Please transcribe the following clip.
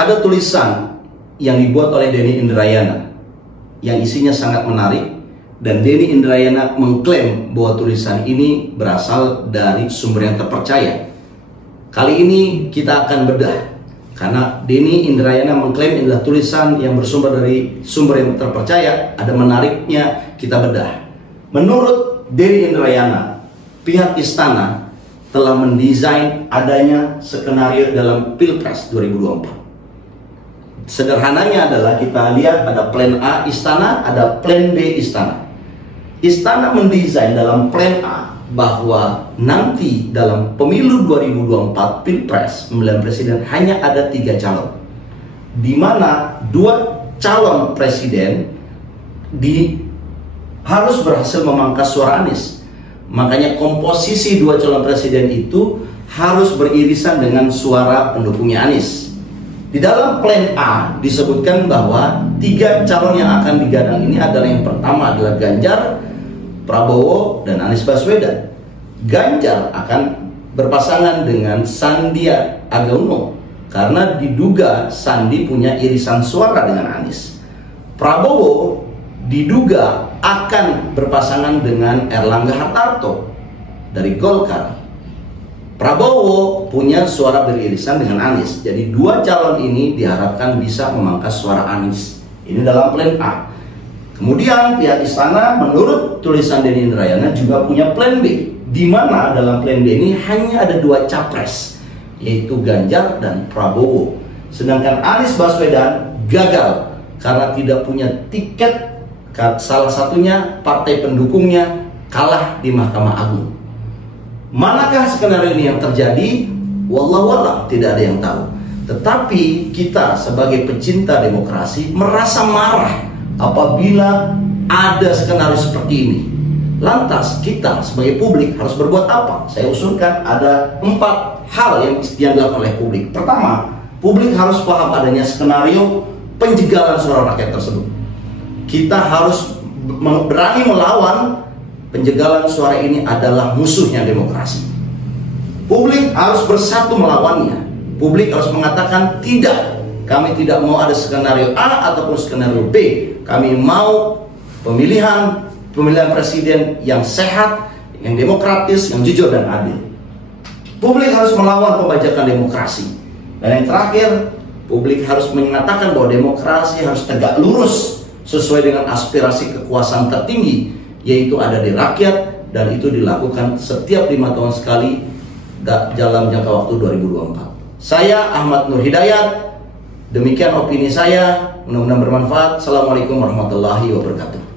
Ada tulisan yang dibuat oleh Denny Indrayana yang isinya sangat menarik, dan Denny Indrayana mengklaim bahwa tulisan ini berasal dari sumber yang terpercaya. Kali ini kita akan bedah, karena Denny Indrayana mengklaim ini adalah tulisan yang bersumber dari sumber yang terpercaya. Ada menariknya, kita bedah. Menurut Denny Indrayana, pihak istana telah mendesain adanya skenario dalam Pilpres 2024. Sederhananya adalah kita lihat ada plan A istana, ada plan B istana. Istana mendesain dalam plan A bahwa nanti dalam pemilu 2024 Pilpres pemilihan presiden hanya ada 3 calon, di mana 2 calon presiden harus berhasil memangkas suara Anies. Makanya komposisi 2 calon presiden itu harus beririsan dengan suara pendukungnya Anies. Di dalam plan A disebutkan bahwa 3 calon yang akan digadang ini adalah, yang pertama adalah Ganjar, Prabowo, dan Anies Baswedan. Ganjar akan berpasangan dengan Sandiaga Uno karena diduga Sandi punya irisan suara dengan Anies. Prabowo diduga akan berpasangan dengan Erlangga Hartarto dari Golkar. Prabowo punya suara beririsan dengan Anies. Jadi 2 calon ini diharapkan bisa memangkas suara Anies. Ini dalam plan A. Kemudian pihak istana menurut tulisan Denny Indrayana juga punya plan B, di mana dalam plan B ini hanya ada 2 capres, yaitu Ganjar dan Prabowo. Sedangkan Anies Baswedan gagal karena tidak punya tiket. Salah satunya partai pendukungnya kalah di Mahkamah Agung. Manakah skenario ini yang terjadi? Wallahu a'lam, tidak ada yang tahu. Tetapi kita sebagai pecinta demokrasi merasa marah apabila ada skenario seperti ini. Lantas kita sebagai publik harus berbuat apa? Saya usulkan ada 4 hal yang dilakukan oleh publik. Pertama, publik harus paham adanya skenario penjegalan suara rakyat tersebut. Kita harus berani melawan. Penjegalan suara ini adalah musuhnya demokrasi. Publik harus bersatu melawannya. Publik harus mengatakan tidak, kami tidak mau ada skenario A ataupun skenario B. Kami mau pemilihan presiden yang sehat, yang demokratis, yang jujur dan adil. Publik harus melawan pembajakan demokrasi. Dan yang terakhir, publik harus mengatakan bahwa demokrasi harus tegak lurus sesuai dengan aspirasi kekuasaan tertinggi, yaitu ada di rakyat, dan itu dilakukan setiap 5 tahun sekali dalam jangka waktu 2024. Saya Ahmad Nur Hidayat, demikian opini saya, mudah-mudahan bermanfaat. Assalamualaikum warahmatullahi wabarakatuh.